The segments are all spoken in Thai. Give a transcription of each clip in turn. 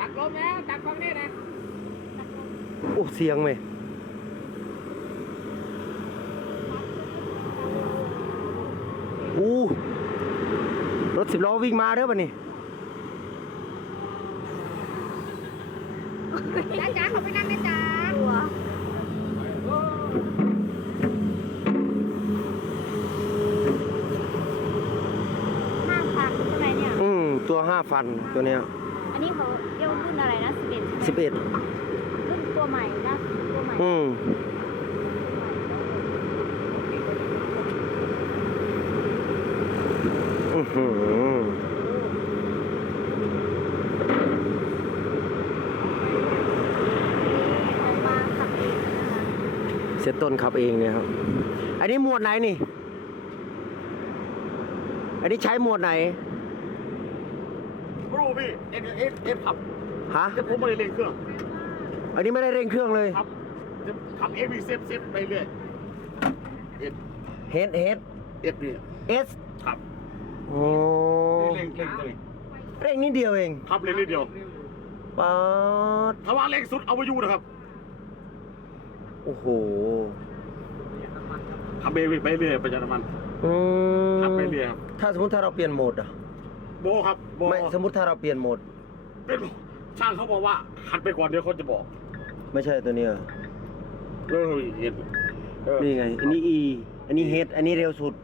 ตักลมแล้วตักฟังนี่นะโอ้เสียงไหมอู้รถสิบล้อวิ่งมาเด้อบันนี้ จ้าจ้าเขาไปนะ ตัวห้าฟันตัวเนี้ยอันนี้เขาเรียกว่ารุ่นอะไรนะสิบเอ็ดสิบเอ็ดรุ่นตัวใหม่นะตัวใหม่อืมอือหือมาขับเองนะคะเซตต้นขับเองเนี่ยครับ อันนี้หมวดไหนนี่ อันนี้ใช้หมวดไหนรู้ พี่เอ็นเอ็นเอ็นขับฮะจะผมไม่ได้เร่งเครื่องอันนี้ไม่ได้เร่งเครื่องเลยครับจะขับเอ็นวีเซฟเซฟไปเรื่อยเอ็นเฮดเฮดเอ็นนี่เอสครับโอ้เร่งเร่งเลยเร่งนิดเดียวเองครับเร่งนิดเดียวป๊าดถ้าว่าเร่งสุดเอาไปอยู่นะครับ โอ้โหขับเบรกไปเรื่อยประหยัดน้ำมันอืมขับไปเรื่อยครับถ้าสมมติถ้าเราเปลี่ยนโหมดอะ โบครับโบไม่สมมติถ้าเราเปลี่ยนโหมด เป็นช่างเขาบอกว่าหันไปก่อนเดี๋ยวเขาจะบอกไม่ใช่ตัวเนี้ยเออเห็นเออนี่ไง อันนี้ E อันนี้ H อันนี้เร็วสุด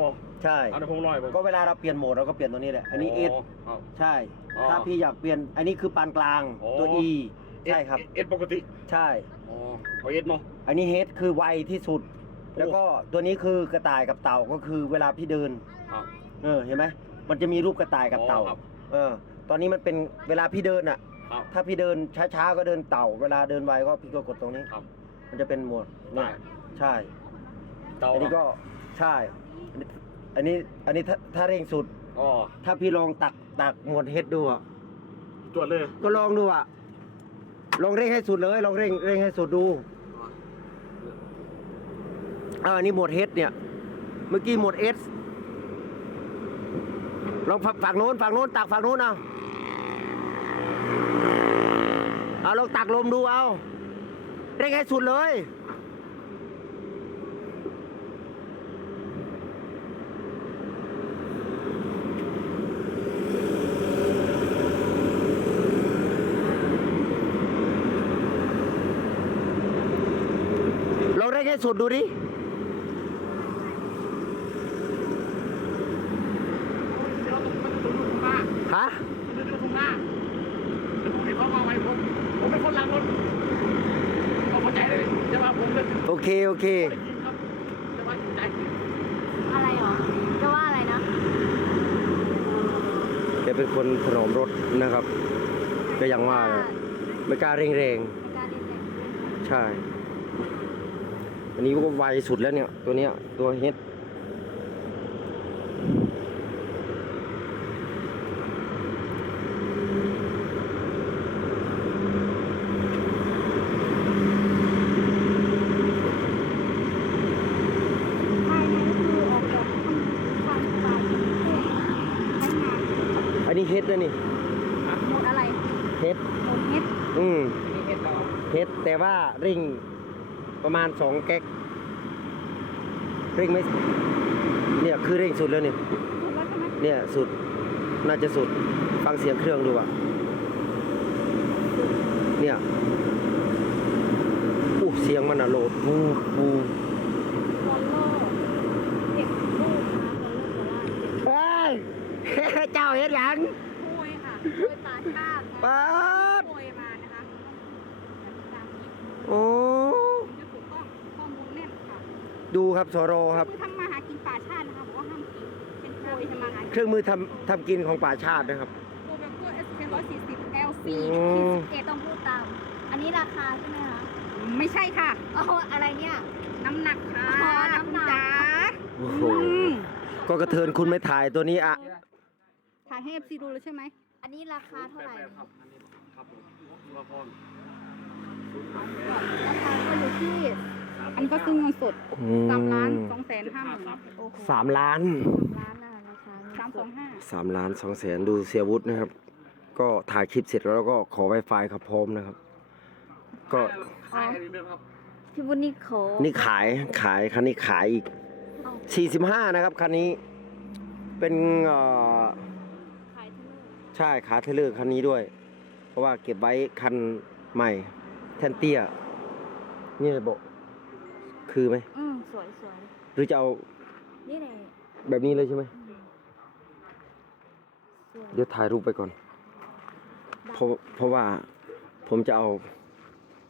บอกใช่ อันนี้ผมลอยไปก็เวลาเราเปลี่ยนโหมดเราก็เปลี่ยนตัวนี้แหละ อันนี้ S ครับ ใช่ อ๋อถ้าพี่อยากเปลี่ยน อันนี้คือปานกลาง อ๋อ ตัว E ใช่ครับ เอสปกติใช่ อ๋อเอาเอสเนาะ อันนี้ H คือไวที่สุด แล้วก็ตัวนี้คือกระต่ายกับเต่าก็คือเวลาพี่เดิน ครับ เออ เห็นไหม มันจะมีรูปกระต่ายกับเต่าอ๋อครับเออตอนนี้มันเป็นเวลาพี่เดินอะ ครับถ้าพี่เดินช้าๆก็เดินเต่า เวลาเดินไวก็พี่ก็กดตรงนี้ ครับ มันจะเป็นโหมดเนี่ยได้ใช่เตาอันนี้ก็ใช่อันนี้อันนี้ถ้าถ้าเร่งสุด อ๋อถ้าพี่ลองตักตักโหมดเฮดดูอะจวดเลยก็ลองดูอะลองเร่งให้สุดเลย ลองเร่งเร่งให้สุดดูอ่าอันนี้โหมดเฮดเนี่ย เมื่อกี้โหมดเอส ลองฝั่งโน้นฝั่งโน้นตักฝั่งโน้นเอาเอาลองตักลมดูเอาเร่งให้สุดเลย ลองเร่งให้สุดดูดิ เดี๋ยวต้องมันต้องดูข้างหน้า ฮะ มันจะดูข้าง หน้าเดี๋ยวผมเห็นเขามาไว้ผมผมเป็นคนหลังรถเขาเข้าใจเลยจะว่าผมเลยโอเค โอเคได้ยินครับจะว่าใจอะไรหรอ จะว่าอะไรนะ แกเป็นคนถนอมรถนะครับ ก็ยังว่านะไม่กล้าเร่งแรง ในการเรียนแบบใช่ อันนี้ก็ไวสุดแล้วเนี่ย ตัวเนี้ย ตัวเฮด ภายในคือออกแบบความสบายของผู้ใช้งาน อันนี้ เฮดนะนี่โหมดอะไรเฮดโหมดเฮ็ดอืมนี่เห็นเราเฮดแต่ว่าเร่งประมาณสองแก๊กเร่งไม่เนี่ยคือเร่งสุดแล้วนี่ถูกแล้วใช่ไหมเนี่ยสุดน่าจะสุดฟังเสียงเครื่องดูอะเนี่ยอู้เสียงมันอะโหลดปูปูวอลโล่เด็กลูกนะวอลโล่โคราชเด็กเฮ้ย เจ้าเฮ็ดหยังโวยค่ะ โวยตาชาตินะป๊าดโวยมานะคะตามนี้โอ้จะถูกต้องข้อมูลแน่นค่ะดูครับสโรครับคือทำมาหากินป่าชาตินะคะบอกว่าห้ามกินเป็นโวยทำมาหาเคกินรื่องมือทำทำกินของป่าชาตินะครับ โปรแบเกอร์ S 1 4 0 LC อืมเอต้องพูดตาม อันนี้ราคาใช่ไหมคะไม่ใช่ค่ะอ๋ออะไรเนี่ย น้ำหนักค่ะอ๋อน้ำหนักโอ้โหก็กระเทินคุณไม่ถ่ายตัวนี้อะถ่ายให้ FC ดูเลยใช่ไหม อันนี้ราคาเท่าไหร่ครับอันนี้ครับผมละครราคาก็อยู่ที่ อันนี้ก็ซื้อเงินสดอืสามล้านมสองแสนห้าหมื่นโอ้โหสามล้านล้านนะคะราคาสามสองห้าสามล้านสองแสนดูเสียวุฒินะครับ ก็ถ่ายคลิปเสร็จแล้วก็ขอ Wi-Fi ครับพร้อมนะครับ ก็ขายอะไรเรื่องครับพี่บุญนี่เขานี่ขายขายคันนี้ขายอีกเอา45 นะครับคันนี้เป็นเอ่อขายที่นู่น ใช่ขาเทเลอร์คันนี้ด้วย เพราะว่าเก็บไว้คันใหม่ แทนเตี้ย นี่เลยบอกคือไหม อืมสวยสวยหรือจะเอานี่แหละแบบนี้เลยใช่ไหมอืมสวยเดี๋ยวถ่ายรูปไปก่อน เพราะเพราะว่าผมจะเอา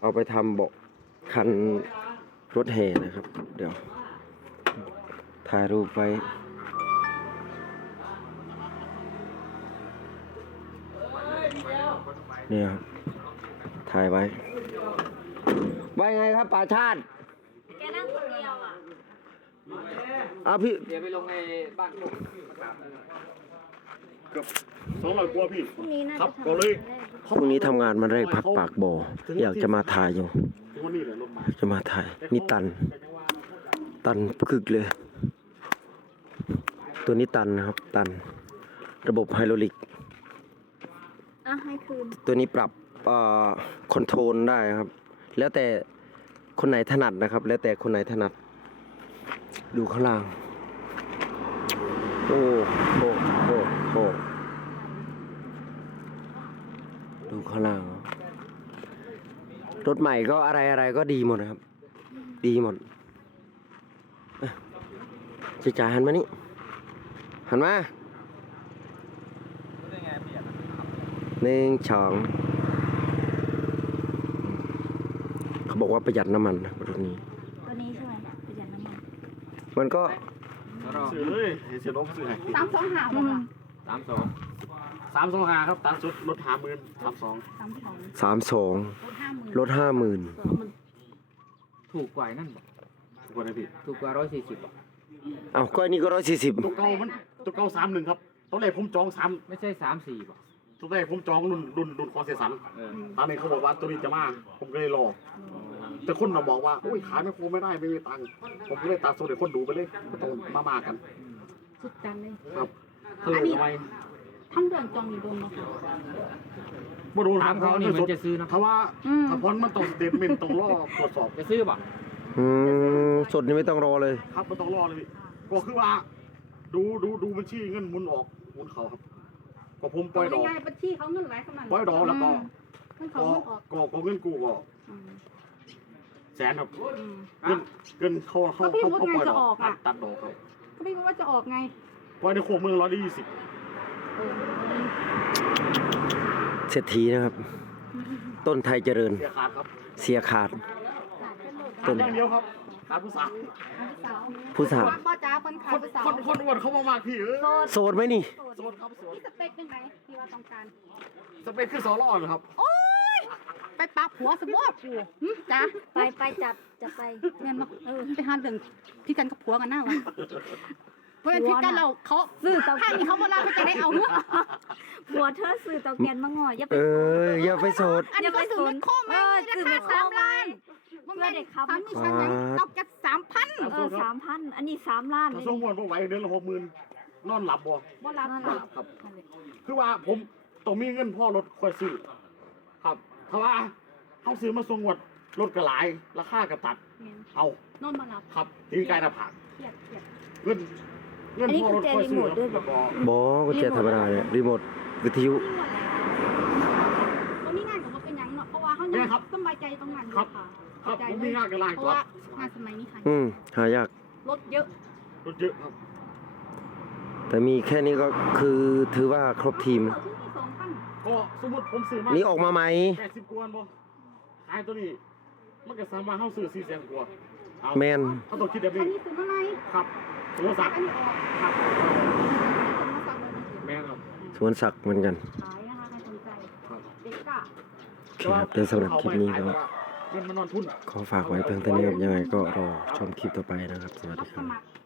เอาไปทำเบาะคันรถแห่นะครับ เดี๋ยว ถ่ายรูปไว้ เนี่ยครับถ่ายไว้ไว้ไงครับป่าชาติแกนั่งคนเดียวอะเอาพี่เดี๋ยวไปลงในบ้านลูกเกือบสองร้อยกว่าพี่ พรุ่งนี้น่าครัจะบทำก็เลยพรุ่งนี้ทำงานมันแรกพักปากบ่ออยากจะมาถ่ายอยู่ถึงวันนี้เลยลงมาอยากจะมาถ่ายนี่ตัน ตันคึกเลย ตัวนี้ตันนะครับ ตัน ระบบไฮดรอลิก อะให้คืน ตัวนี้ปรับเอ่อคอนโทรลได้ครับ แล้วแต่คนไหนถนัดนะครับ แล้วแต่คนไหนถนัด ดูข้างล่าง โอ้โหโอ้โหดูข้างล่างรถใหม่ก็อะไรอะไรก็ดีหมดนะครับ ดีหมดจะจ่าหันมานี่ หันมา หนึ่งสองเขาบอกว่าประหยัดน้ำมันนะรถนี้ ตัวนี้ใช่ไหมประหยัดน้ำมันมันก็ซื้อเลยเห็นเสียน้องซื้อให้สามสองหาบ่ค่ะสามสองสามสองห้าครับตามสุดลดหาหมื่นสามสองสามสองสามสองลดห้าหมื่นลดห้าหมื่นถูกกว่านั่นบ่ทุกคนนะพี่ถูกกว่าร้อยสี่สิบบ่เอาก็อันนี้ก็ร้อยสี่สิบตัวเก่ามันตัวเก่าสามหนึ่งครับตอนแรกผมจองสามไม่ใช่สามสี่บ่ ตอนแรกผมจองรุ่นรุ่นรุ่นคอเซสันเออตอนนี้เขาบอกว่าตัวนี้จะมาผมก็เลยรอ แต่คนเราบอกว่าอุ้ยขายไม่ครไม่ได้ไม่มีตังค์ผมก็เลยตัดโซนเดี๋ยวคนดูไปเลยไม่ต้องมามากันสุดจังเลยครับเพิ่มทำไมทั้งเดือนจองอยู่โดนมาค่ะบ่ดูถามเขานี่มันจะซื้อเนอะถ้าว่าอืมถ้าพอนมันต้องสเตทเมนต์ต้องรอตรวจสอบ จะซื้อบ่อืมสดนี่ไม่ต้องรอเลย ครับมันต้องรอเลยพี่ก็คือว่า ดูดูดูบัญชีเงินหมุนออกหมุนเขาครับ ก็ผมปล่อยดอกง่ายๆบัญชีเขาเงินไหลเข้ามาปล่อยดอกแล้วก็เงินเขาก็เงินออกก็ก็เงินกู้ก็อืมแสนครับอืม เงินเงินเขาเขาก็พี่เขาพูดเขาปล่อยไงจะดอออกกอะ ตัดดอกครับก็ไม่รู้ว่าจะออกไงปล่อยในโคกเมืองร้อยยี่สิบเออเศรษฐีนะครับ ต้นไทยเจริญ เสียขาดครับ เสียขาด ขาดอย่างเดียวครับขาดผู้สาวสาวผู้สาวป้าจ้าคนขายคนผู้สาวคนคนอ้วนเขามามากพี่เออโสดโสดไหมนี่โสดครับโสดนี่สเปคเป็นไงที่ว่าต้องการสเปคคือสอรอดครับโอ้ยไปปักหัวสมอบกูหึจ้าไปไปจับจะไปเงินมาเออไปหาเรื่องพี่กันกับผัวกันหน้าวะ เพราะฉะนั้นพี่กันเราเขาซื้อเตาถ้ามีเขาเวลาเขาจะได้เอาเนื้อหัวเธอซื้อเตาแกนมาง่ออย่าไปเอออย่าไปโสด อันนี้เขาซื้อแมคโครมาเออราซื้อแมคาคโครสามล้านเพื่อเด็กครับ สามนี่ฉันยังตกจากสามพันเออสามพันอันนี้สามล้านถ้าเลยส่งอ้วนพวกไหวเดือนละหกหมื่นนอนหลับบ่บ่รับนั่นนอนล่ะหลับครับ คือว่าผมต้องมีเงินพ่อรถค่อยซื้อครับถ้าว่าเขาซื้อมาส่งวดรถกระหลาย ราคากระตัด เอานอนมารับ ครับตีนกายหน้าผากเครียดเครียดเงิน เงินพ่อรถค่อยซื้อครับแล้วก็บอก็เจธรรมดาเนี่ยรีโมทวิทยุตรงนี้งานของเขาเป็นหยังเนาะเพราะว่าเขายังสบายใจตรงนั้นอยู่ค่ะครับผมมีงานกระลางเพกราะว่าว่างานสมัยนี้ค่ะอืมหายากรถเยอะรถเยอะครับแต่มีแค่นี้ก็คือถือว่าครบทีมเออที่นี่สองพันก็สมมติผมซื้อมานี่ออกมาใหม่แปดสิบกวนบ่ขายตัวนี้มันก็สามารถเข้าซื้อสี่แสนกว่าเอาแมนเขาต้องคิดแบบอันนี้นี้ซื้อมาไหมครับ โทรศัพท์อันนี้ออกครับซื้อมาสั่งเลยแม่ครับสวนสักดิ์เหมือนกันขายนะคะใครสนใจครับเด็กก้าโอเคครับเดี๋ยวสำหรับคลิปนี้ก็ เงินมันนอนทุนขอฝากไว้เพียงเท่านี้ครับยังไงก็รอชมคลิปต่อไปนะครับ สวัสรัดีบคสรับ มัคร